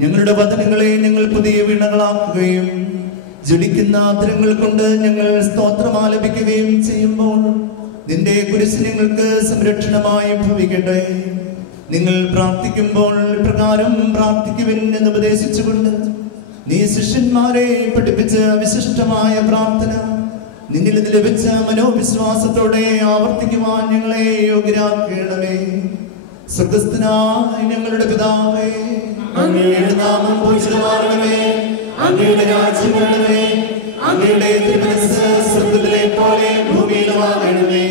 ഞങ്ങളുടെ വചനങ്ങളെ ഞങ്ങൾ പുതിയ വീണകളാക്കുകയും ജ്വലിക്കുന്ന ആദരങ്ങൾ കൊണ്ട് ഞങ്ങൾ സ്തോത്രം ആലപിക്കുകയും ചെയ്യുമ്പോൾ നിന്റെ കുരിശ് ഞങ്ങൾക്ക് സംരക്ഷണമായി ഭവിക്കട്ടെ. നിങ്ങൾ പ്രാർത്ഥിക്കുമ്പോൾ പ്രകാരം പ്രാർത്ഥിക്കുവിൻ എന്ന് ഉപദേശിച്ചുകൊണ്ട് നീ ശിഷ്യന്മാരെ പഠിപ്പിച്ച വിശിഷ്ടമായ പ്രാർത്ഥന നിന്നിൽ നിന്ന് ലഭിച്ച മനോവിശ്വാസത്തോടെ ആവർത്തിക്കുവാൻ ഞങ്ങളെ യോഗ്യരാക്കണമേ. സ്വർഗ്ഗസ്ഥനായ ഞങ്ങളുടെ പിതാവേ, അങ്ങയുടെ നാമം പൂജിതമാകണമേ, അങ്ങയുടെ രാജ്യം വരണമേ, അങ്ങയുടെ തിരുമനസ്സ് സ്വർഗ്ഗത്തിലെ പോലെ ഭൂമിയിലുമാകണമേ.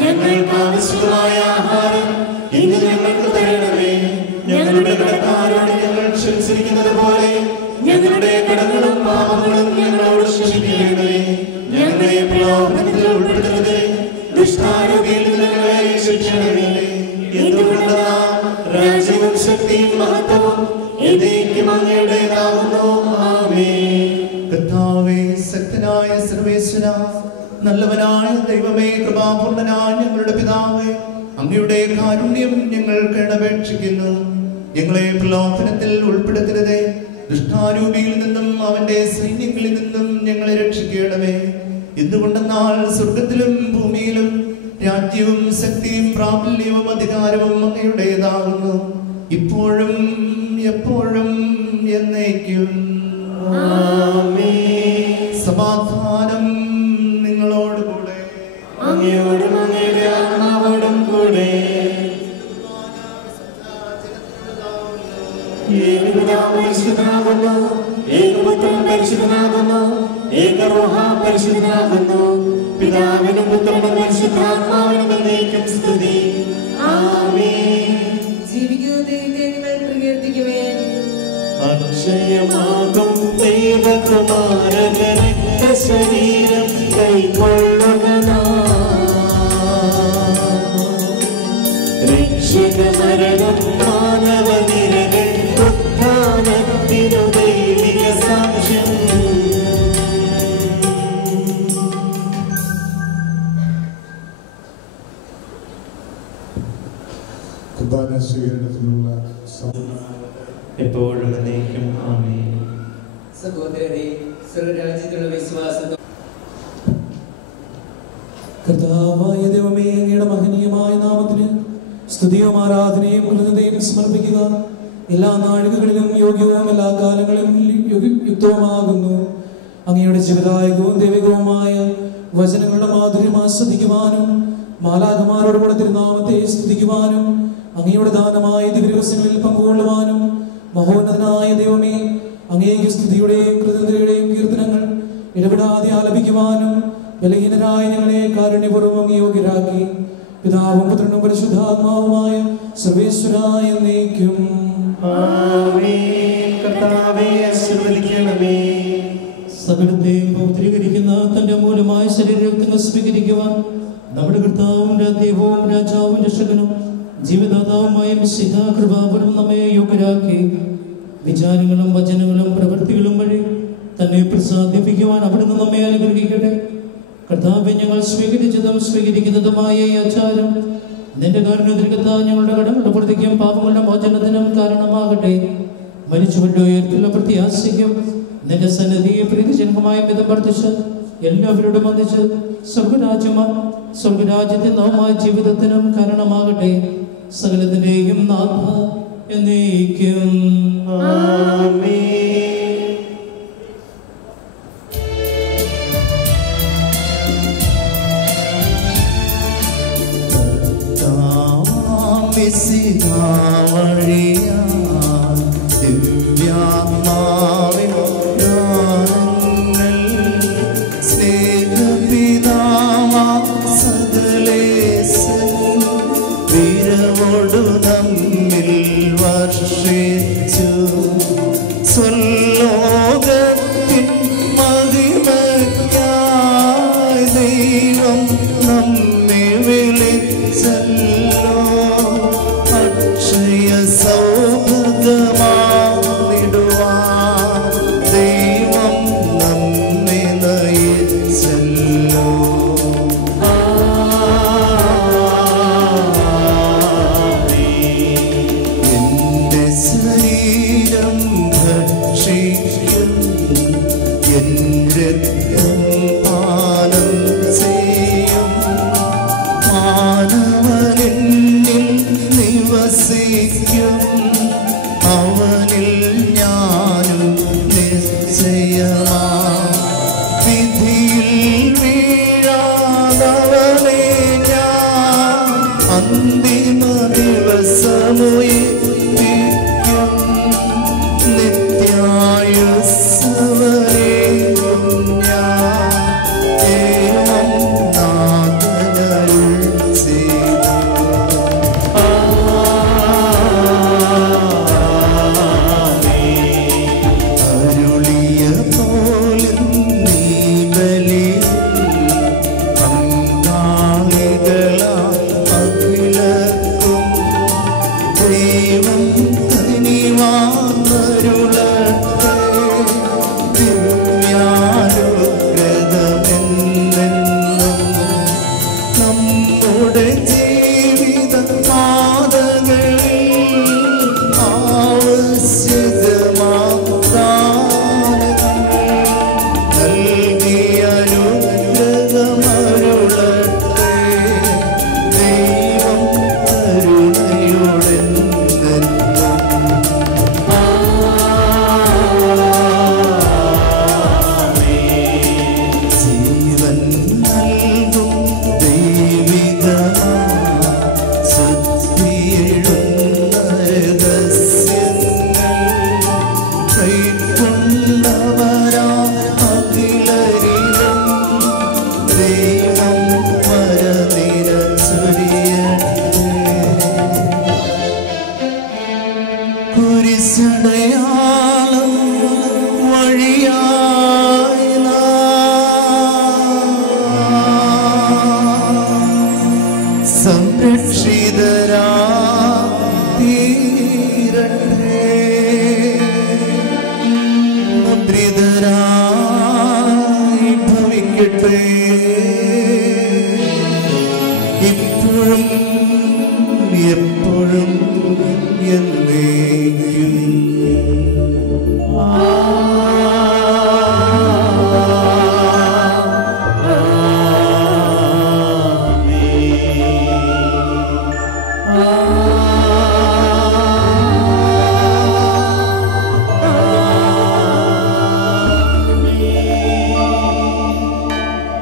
ഞങ്ങൾക്ക് ആവശ്യമായ ആഹാരം ഇന്ന് ഞങ്ങൾക്ക് തരണമേ. ഞങ്ങളുടെ കടക്കാരോട് ഞങ്ങൾ ക്ഷമിച്ചിരിക്കുന്നത് പോലെ ഞങ്ങളുടെ കടങ്ങളും പാപങ്ങളും ഞങ്ങളോട് ക്ഷമിക്കണമേ. ഞങ്ങളെ പ്രലോഭനത്തിൽ ഉൾപ്പെടുത്തരുതേ, ദുഷ്ടാരൂപിയിൽ നിന്ന് ഞങ്ങളെ രക്ഷിക്കണമേ. എന്തുകൊണ്ടെന്നാൽ രാജ്യവും ശക്തിയും മഹത്വവും എന്നേക്കും അങ്ങയുടേതാകുന്നു. ആമേൻ. കർത്താവേ, ശക്തനായ സർവേശ്വര, നല്ലവനായ ദൈവമേ, കൃപാപൂർണനായ ഞങ്ങളുടെ പിതാവേ, അങ്ങയുടെ കാരുണ്യം ഞങ്ങൾക്ക് അപേക്ഷിക്കുന്നു. ഞങ്ങളെ പ്രലോഭനത്തിൽ ഉൾപ്പെടുത്തരുതേ, ദുഷ്ടാരൂപിയിൽ നിന്നും അവന്റെ സൈന്യങ്ങളിൽ നിന്നും ഞങ്ങളെ രക്ഷിക്കണമേ. എന്തുകൊണ്ടെന്നാൽ സ്വർഗത്തിലും ഭൂമിയിലും രാജ്യവും ശക്തിയും പ്രാബല്യവും അധികാരവും അങ്ങയുടേതാകുന്നു, ഇപ്പോഴും എപ്പോഴും എന്നേക്കും. സമാധാനം നിങ്ങളോട് കൂടെ, അങ്ങയോടും അങ്ങയുടെ ആത്മാവോടും കൂടെ. പരിശുദ്ധനാകുന്നു, ഏകപുത്രൻ പരിശുദ്ധനാകുന്നു, ഏകറൂഹ പരിശുദ്ധനാകുന്നു, പിതാവിനും പുത്രനും പരിശുദ്ധാത്മാവിനും എന്നേക്കും സ്തുതി. ആമേൻ. ജീവിക്കുന്ന ദൈവത്തെ നിങ്ങൾ പ്രകീർത്തിക്കുവേൻ. അക്ഷയമാകും ദൈവകുമാരന്റെ ശരീരം കൈക്കൊള്ളുക, രക്ഷക മരണം മാനവനിരകൾ ഉത്ഥാനത്തിനു ദൈവിക സാക്ഷ്യം. സ്വീകരണത്തിനുള്ള എപ്പോഴും എന്നേക്കും. ആമേൻ. സഹോദരരെ, സ്വർഗ്ഗരാജ്യത്തിലുള്ള വിശ്വാസം. കർത്താവായ ദൈവമേ, അങ്ങയുടെ മഹനീയമായ നാമത്തിന് സ്തുതിയും ആരാധനയും കൃതജ്ഞതയും സമർപ്പിക്കുക. എല്ലാ നാഴികകളിലും യോഗ്യവും എല്ലാ കാലങ്ങളിലും യുക്തവുമാകുന്നു. അങ്ങയുടെ ജീവദായകവും ദൈവികവുമായ വചനങ്ങളുടെ മാധുര്യം ആസ്വദിക്കുവാനും മാലാഖമാരോടുകൂടെ തിരുനാമത്തെ സ്തുതിക്കുവാനും അങ്ങയുടെ ദാനമായ ദിവസങ്ങളിൽ പങ്കുകൊള്ളുവാനും മഹോന്നതനായ ദൈവമേ, അങ്ങേക്ക് സ്തുതിയുടെയും കൃതജ്ഞതയുടെയും കീർത്തനങ്ങൾ ഇടപെടാതെ ആലപിക്കുവാനും ബലഹീനരായ ഞങ്ങളെ കാരുണ്യപൂർവ്വം യോഗ്യരാക്കി. പിതാവും പുത്രനും പരിശുദ്ധാത്മാവുമായ സർവേശ്വരായ എന്നേക്കും. സകലത്തെയും പൗത്രീകരിക്കുന്ന തന്റെ മൂലമായ ശരീരത്തെ സ്വീകരിക്കുവാൻ നമ്മുടെ കർത്താവും ദൈവവും രാജാവും രക്ഷകനും ജീവിതാതാവുമായ മിശിഹാ കൃപാപൂർവ്വം നമ്മെ യോഗ്യരാക്കി. വിചാരങ്ങളും വചനങ്ങളും പ്രവൃത്തികളും വഴി തന്നെ പ്രസാദിപ്പിക്കുവാൻ അവിടുന്ന് നമ്മെ അനുഗ്രഹിക്കട്ടെ. കർത്താവെ, ഞങ്ങൾ സ്വീകരിച്ചതും സ്വീകരിക്കുന്നതുമായ ഈ ആചാരം നിന്റെ കാരുണ്യത്തിൽക്കത്താ ഞങ്ങളുടെ കടങ്ങളുടെ പ്രതിക്കും പാപങ്ങളുടെ മോചനത്തിനും കാരണമാകട്ടെ. മരിച്ചവരുടെ ഉയർത്തുള്ള പ്രത്യാശയ്ക്കും നിന്റെ സന്നിധിയെ പ്രീതിജനകമായ വിധം വർദ്ധിച്ച് എല്ലാവരോടും വന്നിച്ച് സ്വർഗരാജ്യത്തെ നവമായ ജീവിതത്തിനും കാരണമാകട്ടെ. സകലത്തിന്റെയും നാഥ എന്നേക്കും ആമേൻ. സ്വർലോകത്തിൻ മഹിമയ്ക്കായി ദൈവം നമ്മെ വിളിച്ചല്ലോ. അക്ഷയ സൗഹൃദമാണിടുവാൻ ദൈവം നമ്മെ നയിച്ചല്ലോ. എന്റെ ശരീരം ഭക്ഷിക്കും, എൻ രക്തം പാനം ചെയ്യും. മാനവനെന്നിൽ നിവസിക്കും, അവനിൽ ഞാനും നിശ്ചയമാ. വിധിയിൽ വീഴാതവനെ ഞാൻ അന്തിമ ദിവസമുയർപ്പിക്കും. നിത്യായുസ്സവരെയും ഞാൻ ദൈവം നാഥനരുൾ ചെയ്തു. അരുളിയ പോലെ നീ ബലിയിൽ പങ്കാളികളായി അഖിലർക്കും ദൈവം കനിവാർന്നരുളട്ടെ. ദിവ്യാനുഗ്രഹമെന്നെന്നും നമ്മുടെ ജീവിത പാതകളിൽ ആവശ്യകമാദാനങ്ങൾ നൽകി അനുഗ്രഹമരുളട്ടെ. ദൈവം കരുണയോടെന്നെന്നും ജീവൻ നൽകും ദൈവികമാ ശക്തിയെഴുന്ന രഹസ്യങ്ങൾ കൈക്കൊണ്ടവരാ അഖിലരിലും ദൈവം വരനിരച്ചൊരിയട്ടെ. കുരിശടയാളം വഴിയായി നാം സംരക്ഷിതരായിത്തീരട്ടെ. മുദ്രിതരായി ഭവിക്കട്ടെ. ഇപ്പോഴും എപ്പോഴും എന്നേക്കും.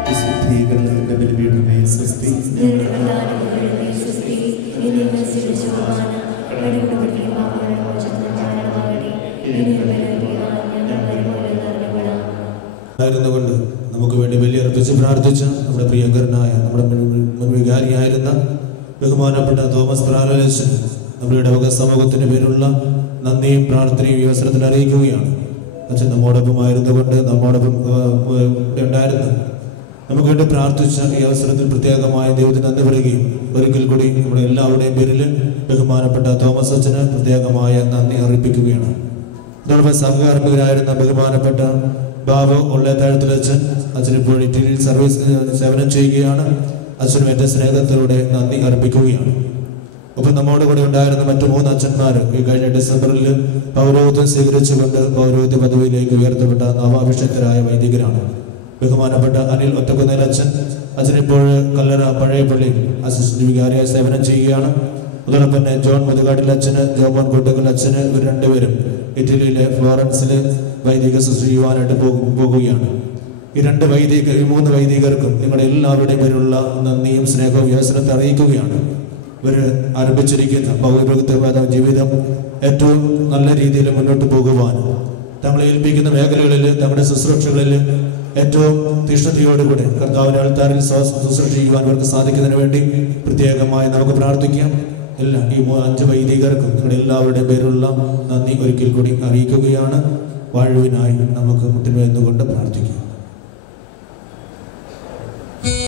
വിശുദ്ധീകരണത്തിന്റെ ബലിപീഠമേ സ്വസ്തി. ായിരുന്നുകൊണ്ട് നമുക്ക് വേണ്ടി ബലിയർപ്പിച്ച് പ്രാർത്ഥിച്ച നമ്മുടെ പ്രിയങ്കരനായ നമ്മുടെ വികാരിയായിരുന്ന ബഹുമാനപ്പെട്ട തോമസ് പ്രാലോലച്ചൻ നമ്മുടെ ഇടവക സമൂഹത്തിന്റെ പേരുള്ള നന്ദിയും പ്രാർത്ഥനയും ഈ അവസരത്തിൽ അറിയിക്കുകയാണ്. അച്ഛൻ നമ്മോടൊപ്പമായിരുന്നുകൊണ്ട് നമ്മോടൊപ്പം ഉണ്ടായിരുന്നു നമുക്ക് വേണ്ടി പ്രാർത്ഥിച്ച ഈ അവസരത്തിൽ പ്രത്യേകമായ ദൈവത്തിന് നന്ദി പറയുകയും ഒരിക്കൽ കൂടി നമ്മുടെ എല്ലാവരുടെയും പേരിൽ ബഹുമാനപ്പെട്ട തോമസ് അച്ഛന് പ്രത്യേകമായ നന്ദി അറിയിപ്പിക്കുകയാണ്. അതോടൊപ്പം സഹകാർമ്മികരായിരുന്ന ബഹുമാനപ്പെട്ട ബാബു ഉള്ളേത്താഴത്തിൽ അച്ഛൻ ഇപ്പോൾ ഇറ്റലിയിൽ സേവനം ചെയ്യുകയാണ്. അച്ഛനും എൻ്റെ സ്നേഹത്തിലൂടെ നന്ദി അർപ്പിക്കുകയാണ്. ഒപ്പം നമ്മോട് കൂടെ ഉണ്ടായിരുന്ന മറ്റു 3 അച്ഛന്മാർ ഈ കഴിഞ്ഞ ഡിസംബറിൽ പൗരോഹിത്യം സ്വീകരിച്ചുകൊണ്ട് പൗരോഹിത്യ പദവിയിലേക്ക് ഉയർത്തപ്പെട്ട നവാഭിഷിക്തരായ വൈദികരാണ്. ബഹുമാനപ്പെട്ട അനിൽ ഒറ്റക്കുന്നേൽ അച്ഛനിപ്പോൾ കല്ലറ പഴയപള്ളിയിൽ അസിസ്റ്റന്റ് വികാരിയായി സേവനം ചെയ്യുകയാണ്. അതോടൊപ്പം തന്നെ ജോൺ മുതുകാട്ടിൽ അച്ഛന്, ജോമോൻ കോട്ടക്കൽ അച്ഛന്, ഇവർ രണ്ടുപേരും ഇറ്റലിയിലെ ഫ്ലോറൻസിലെ വൈദിക ശുശ്രൂഷിക്കുവാനായിട്ട് പോകുകയാണ്. ഈ 3 വൈദികർക്കും നിങ്ങളുടെ എല്ലാവരുടെയും പേരുള്ള നന്ദിയും സ്നേഹവും വ്യവസനത്തെ അറിയിക്കുകയാണ്. ഇവർ ആരംഭിച്ചിരിക്കുന്ന പൗരോഹിത്യ ജീവിതം ഏറ്റവും നല്ല രീതിയിൽ മുന്നോട്ട് പോകുവാൻ തങ്ങളെ ഏൽപ്പിക്കുന്ന മേഖലകളിൽ, തങ്ങളുടെ ശുശ്രൂഷകളിൽ ഏറ്റവും തീഷ്ണതയോടുകൂടി കർത്താവിന്റെ ആൾത്താരിൽ ശുശ്രൂഷ ചെയ്യുവാൻ അവർക്ക് സാധിക്കുന്നതിന് വേണ്ടി പ്രത്യേകമായി നമുക്ക് പ്രാർത്ഥിക്കാം. ഈ 5 വൈദികർക്കും നിങ്ങളുടെ എല്ലാവരുടെയും പേരുള്ള നന്ദി ഒരിക്കൽ കൂടി അറിയിക്കുകയാണ്. വാഴുവിനായി നമുക്ക് മുട്ടിൽ നിന്നുകൊണ്ട് പ്രാർത്ഥിക്കാം.